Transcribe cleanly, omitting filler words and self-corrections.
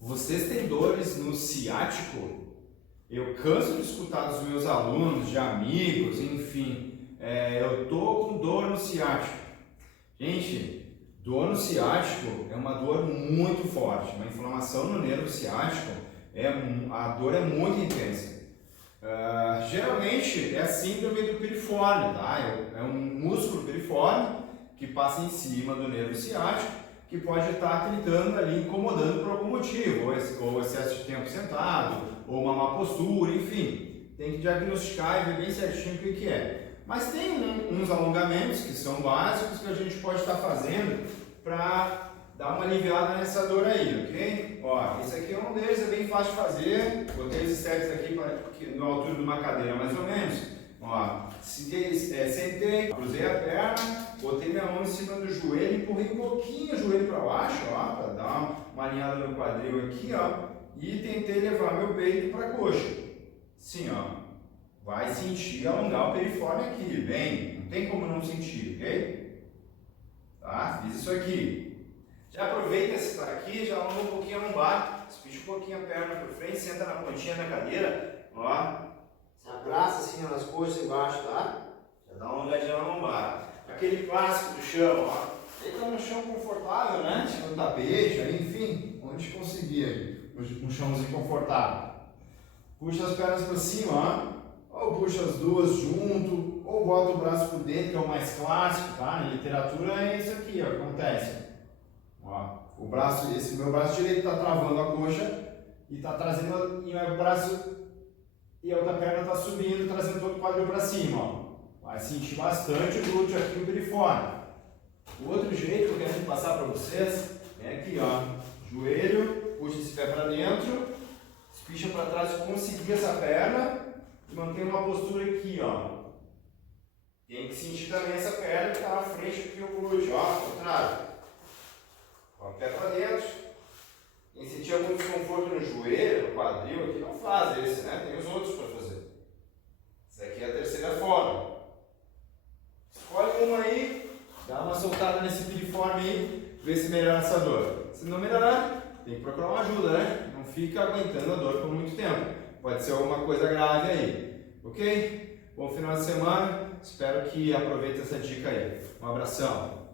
Vocês têm dores no ciático? Eu canso de escutar dos meus alunos, de amigos, enfim, eu tô com dor no ciático. Gente, dor no ciático é uma dor muito forte, uma inflamação no nervo ciático, a dor é muito intensa. Geralmente é a síndrome do piriforme, tá? É um músculo piriforme que passa em cima do nervo ciático, que pode estar gritando ali, incomodando por algum motivo, ou excesso de tempo sentado, ou uma má postura, enfim. Tem que diagnosticar e ver bem certinho o que é. Mas tem uns alongamentos que são básicos que a gente pode estar fazendo para dar uma aliviada nessa dor aí, ok? Ó, esse aqui é um deles, é bem fácil de fazer. Botei os steps aqui na altura de uma cadeira mais ou menos. Ó, sentei, cruzei a perna, botei minha mão em cima do joelho, empurrei um pouquinho o joelho para baixo, ó, para dar uma alinhada no quadril aqui, ó, e tentei levar meu peito para a coxa. Assim, ó. Vai sentir alongar o piriforme aqui, bem, não tem como não sentir, ok? Tá? Fiz isso aqui. Já aproveita esse para aqui, já alonga um pouquinho a lombar, espicha um pouquinho a perna para frente, senta na pontinha da cadeira, ó. Se abraça assim nas coxas embaixo, tá? Já dá uma alongadinha na lombar. Aquele clássico do chão, ó. Deita no chão confortável, né? Tipo um tapete, enfim, onde conseguir. Um chãozinho confortável. Puxa as pernas para cima, ó. Ou puxa as duas junto, ou bota o braço por dentro, que é o mais clássico, tá? Na literatura é isso aqui, ó, que acontece. Ó, esse meu braço direito está travando a coxa e está trazendo e o braço e a outra perna está subindo, trazendo todo o quadril para cima, ó. Vai sentir bastante o glúteo aqui, o piriforme. O outro jeito que eu quero passar para vocês é aqui, ó. Joelho, puxa esse pé para dentro, espicha para trás, conseguir essa perna. Mantém uma postura aqui, ó. Tem que sentir também essa perna que está na frente aqui o glúteo, ó, ao contrário. Ó, pé para dentro. Quem sentir algum desconforto no joelho, no quadril, aqui não faz esse, né? Tem os outros para fazer. Essa aqui é a terceira forma. Escolhe uma aí, dá uma soltada nesse piriforme aí, vê se melhora essa dor. Se não melhorar, tem que procurar uma ajuda, né? Não fica aguentando a dor por muito tempo. Pode ser alguma coisa grave aí, ok? Bom final de semana, espero que aproveite essa dica aí. Um abração!